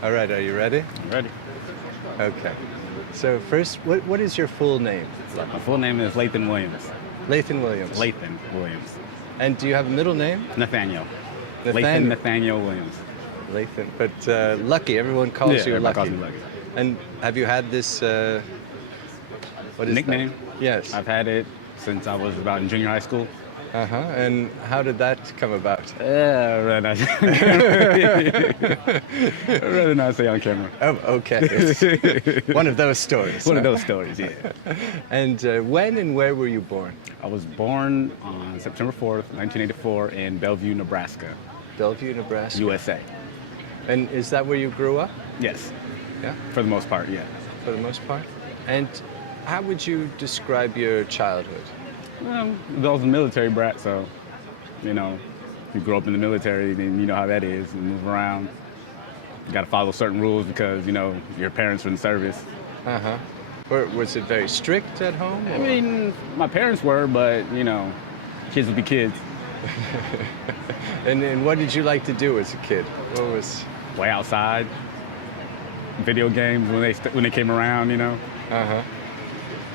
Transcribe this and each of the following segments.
All right, are you ready? I'm ready. Okay. So first, what is your full name? My full name is Lathan Williams. Lathan Williams. Lathan Williams. And do you have a middle name? Nathaniel. Nathaniel. Lathan Nathaniel Williams. Lathan. But Lucky, everyone calls you Lucky. Calls me Lucky. And have you had this, what is Nickname? that? Yes. I've had it since I was about in junior high school. Uh-huh. And how did that come about? Rather not. Rather not say on camera. Oh, okay. It's one of those stories. One of those stories, yeah. And when and where were you born? I was born on September 4th, 1984 in Bellevue, Nebraska. Bellevue, Nebraska. USA. And is that where you grew up? Yes. Yeah. For the most part, yeah. For the most part? And how would you describe your childhood? Well, I was a military brat, so, you know, you grow up in the military, then you know how that is. You move around. You got to follow certain rules because, you know, your parents are in the service. Uh-huh. Or was it very strict at home? I mean, my parents were, but, you know, kids would be kids. And what did you like to do as a kid? What was... Play outside. Video games when they came around, you know. Uh-huh.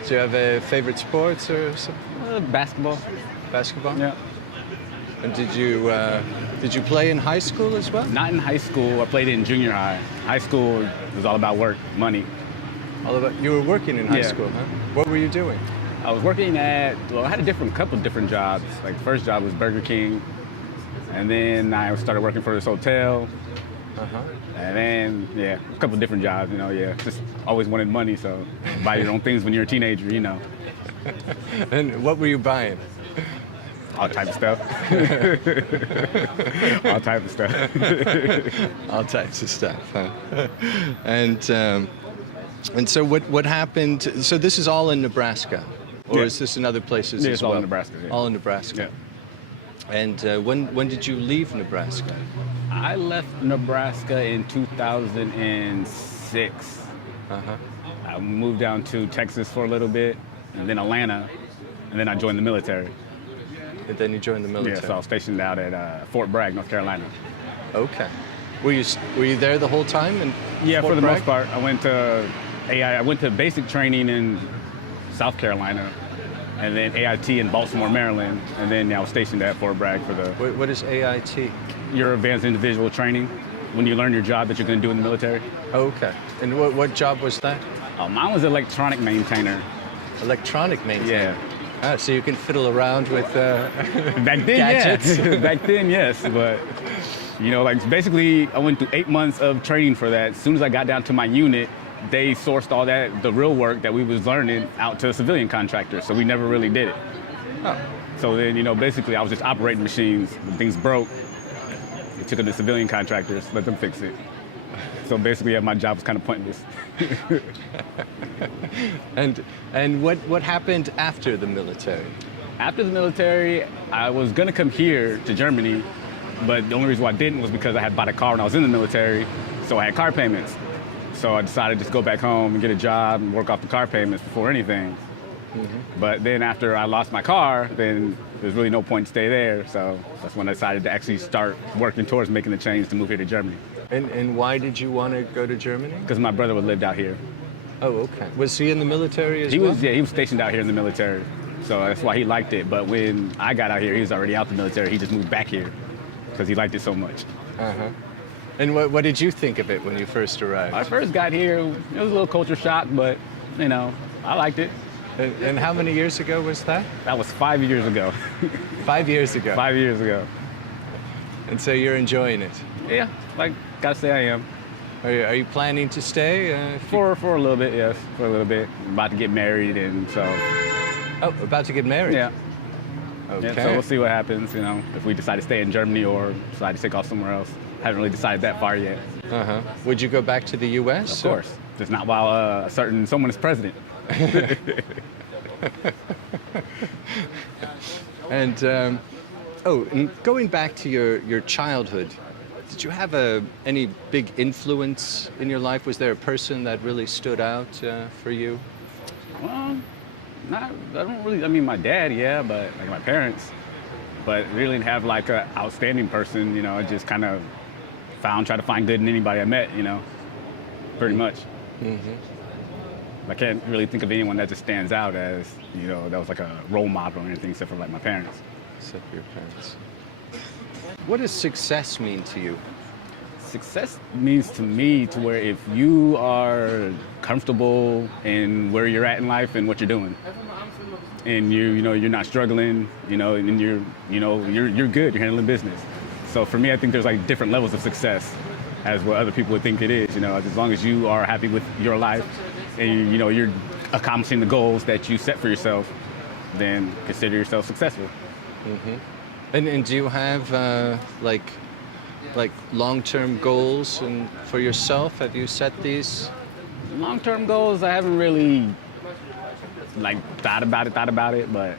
Do you have a favorite sports or something? Basketball. Basketball? Yeah. And did you play in high school as well? Not in high school. I played in junior high. High school was all about work, money. You were working in high Yeah. school, huh? What were you doing? I was working I had a couple of different jobs. Like the first job was Burger King. And then I started working for this hotel. Uh-huh. And then, yeah, a couple of different jobs, you know, yeah. Just always wanted money, so buy your own things when you're a teenager, you know. And what were you buying? All type of stuff. All type of stuff. All types of stuff, huh? And so what happened? So this is all in Nebraska? Or Yeah. is this in other places Yeah, as it's well? all in Nebraska, yeah. All in Nebraska. Yeah. And when did you leave Nebraska? I left Nebraska in 2006. Uh-huh. I moved down to Texas for a little bit, and then Atlanta, and then I joined the military. And then you joined the military? Yeah, so I was stationed out at Fort Bragg, North Carolina. Okay. Were you there the whole time? Yeah, Fort for the Bragg? most part. I went to basic training in South Carolina, and then AIT in Baltimore, Maryland, and then I was stationed at Fort Bragg for What is AIT? your advanced individual training, when you learn your job that you're going to do in the military. Okay. And what job was that? Mine was electronic maintainer. Electronic maintenance. Yeah. Ah, so you can fiddle around with Back then, gadgets. yes. Back then, yes. But, you know, like basically I went through 8 months of training for that. As soon as I got down to my unit, they sourced all the real work that we was learning out to civilian contractors. So we never really did it. Oh. So then, you know, basically I was just operating machines. When things broke, they took them to civilian contractors, let them fix it. So basically, yeah, my job was kind of pointless. And what happened after the military? After the military, I was going to come here to Germany, but the only reason why I didn't was because I had bought a car when I was in the military, so I had car payments. So I decided to just go back home and get a job and work off the car payments before anything. Mm-hmm. But then after I lost my car, then there's really no point to stay there. So that's when I decided to actually start working towards making the change to move here to Germany. And why did you want to go to Germany? Because my brother lived out here. Oh, okay. Was he in the military as He well? was, yeah, he was stationed out here in the military. So that's why he liked it. But when I got out here, he was already out the military. He just moved back here because he liked it so much. Uh-huh. And what did you think of it when you first arrived? When I first got here, it was a little culture shock, but, you know, I liked it. And how many years ago was that? That was 5 years ago. 5 years ago. 5 years ago. And so you're enjoying it? Yeah, like, gotta say I am. Are you planning to stay? For a little bit, yes, for a little bit. I'm about to get married, and so. Oh, about to get married? Yeah. Okay. Yeah, so we'll see what happens, you know, if we decide to stay in Germany or decide to take off somewhere else. Haven't really decided that far yet. Uh-huh. Would you go back to the U.S.? Of course. Just not while someone is president. And, and going back to your childhood, did you have any big influence in your life? Was there a person that really stood out for you? Well, I don't really, I mean, my dad, yeah, but like my parents, but really didn't have like an outstanding person, you know, I just kind of try to find good in anybody I met, pretty much. I can't really think of anyone that just stands out as, that was like a role model or anything except for like my parents. Except for your parents. What does success mean to you? Success means to me to where if you are comfortable in where you're at in life and what you're doing, and you're not struggling, and you're good, you're handling business. So for me, I think there's like different levels of success as what other people would think it is. As long as you are happy with your life and you're accomplishing the goals that you set for yourself, then consider yourself successful. And do you have like long-term goals and for yourself? Have you set these? Long-term goals, I haven't really thought about it, but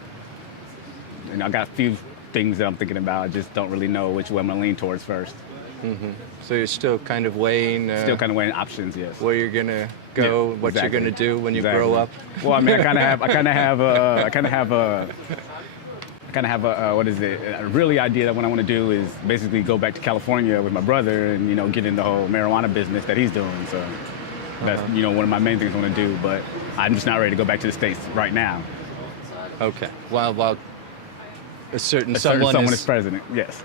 I got a few things that I'm thinking about. I just don't really know which way I'm gonna lean towards first. So you're still kind of weighing Options, yes. where you're gonna go, Yeah, what exactly. you're gonna do when you grow up. Well, I mean, I kind of have a really idea that what I want to do is basically go back to California with my brother and get in the whole marijuana business that he's doing. So that's one of my main things I want to do. But I'm just not ready to go back to the States right now. Okay. While a certain Someone is president. Yes.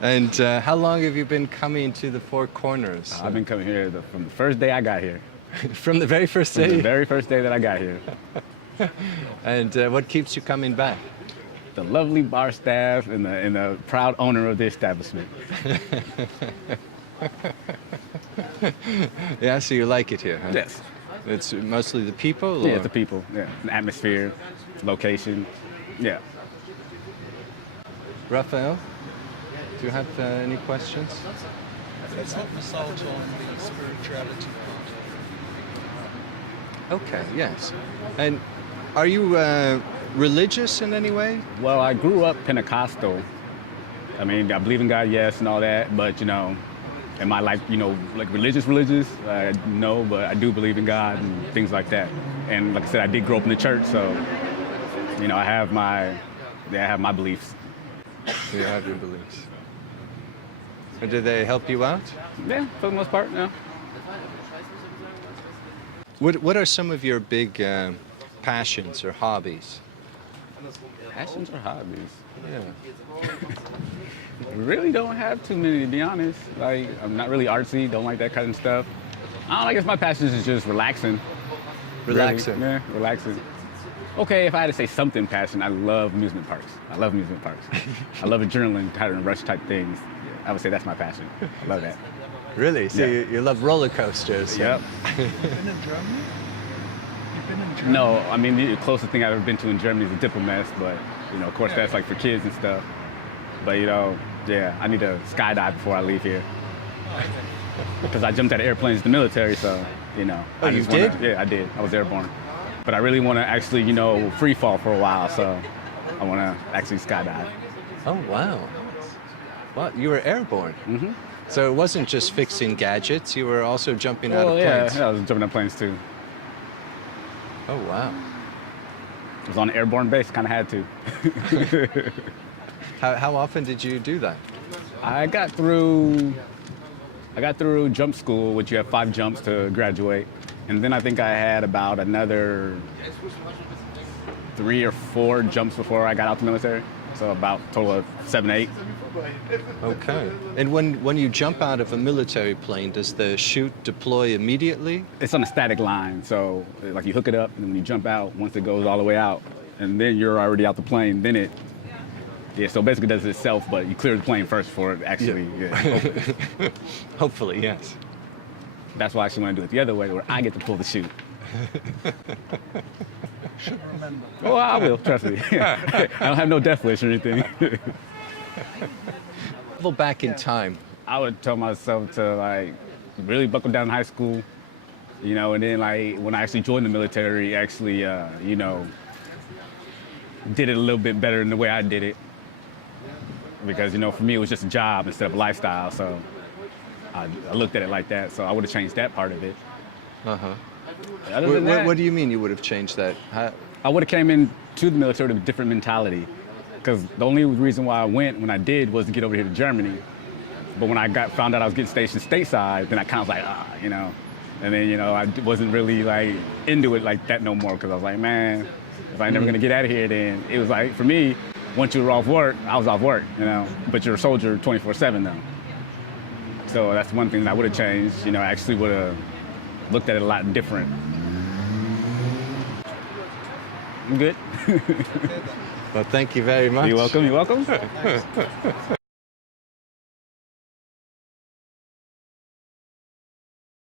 And how long have you been coming to the Four Corners? I've been coming here from the first day I got here. From the very first day? From the very first day that I got here. And what keeps you coming back? The lovely bar staff and the proud owner of the establishment. Yeah, so you like it here, huh? Yes. It's mostly the people? Yeah, or? the people. Yeah, the atmosphere, location. Yeah. Raphael, do you have any questions? Let's help us out on the spirituality part. Okay, yes. And are you religious in any way? Well, I grew up Pentecostal. I mean, I believe in God, yes, and all that, but am I like religious? No, but I do believe in God and things like that. And like I said, I did grow up in the church, so I have my beliefs. You have your beliefs. And do they help you out? Yeah, for the most part, yeah. What are some of your big passions or hobbies? Passions or hobbies? Yeah. Really don't have too many, to be honest. Like, I'm not really artsy, don't like that kind of stuff. I guess my passion is just relaxing. Relaxing? Really. Yeah, relaxing. Okay, if I had to say something passion, I love amusement parks. I love adrenaline, kind of rush type things. I would say that's my passion. I love that. Really? So Yeah. you love roller coasters? Yep. You've been in Germany? You've been in Germany? No, I mean, the closest thing I've ever been to in Germany is a Diplomat, but, of course, that's like for kids and stuff. But, yeah, I need to skydive before I leave here. Because I jumped out of airplanes in the military, so, Oh, you just wanna- did? Yeah, I did. I was airborne. But I really want to actually, free fall for a while, so I want to actually skydive. Oh, wow. Well, you were airborne. Mm-hmm. So it wasn't just fixing gadgets, you were also jumping out of planes. Yeah, I was jumping out of planes too. Oh, wow. I was on an airborne base, kind of had to. How often did you do that? I got through jump school, which you have 5 jumps to graduate. And then I think I had about another 3 or 4 jumps before I got out the military. So about a total of 7, 8. Okay. And when you jump out of a military plane, does the chute deploy immediately? It's on a static line, so like you hook it up, and when you jump out, once it goes all the way out, and then you're already out the plane, then so basically it does it itself, but you clear the plane first before it actually, Hopefully, yes. That's why I actually want to do it the other way, where I get to pull the chute. Should remember. Oh, I will, trust me. I don't have no death wish or anything. Travel back in time. I would tell myself to really buckle down in high school, and then when I actually joined the military, actually, did it a little bit better than the way I did it. Because, for me, it was just a job instead of a lifestyle, so I looked at it like that, so I would have changed that part of it. Uh-huh. Other than What do you mean you would have changed that? I would have came into the military with a different mentality. because the only reason why I went when I did was to get over here to Germany. But when I found out I was getting stationed stateside, then I kind of was like, you know. And then, you know, I wasn't really like into it like that no more, because I was like, man, if I'm never gonna get out of here, then it was like, for me, once you were off work, I was off work, you know. But you're a soldier 24/7 though. So that's one thing that I would have changed. You know, I actually would have looked at it a lot different. I'm good. Well, thank you very much. You're welcome. You're welcome.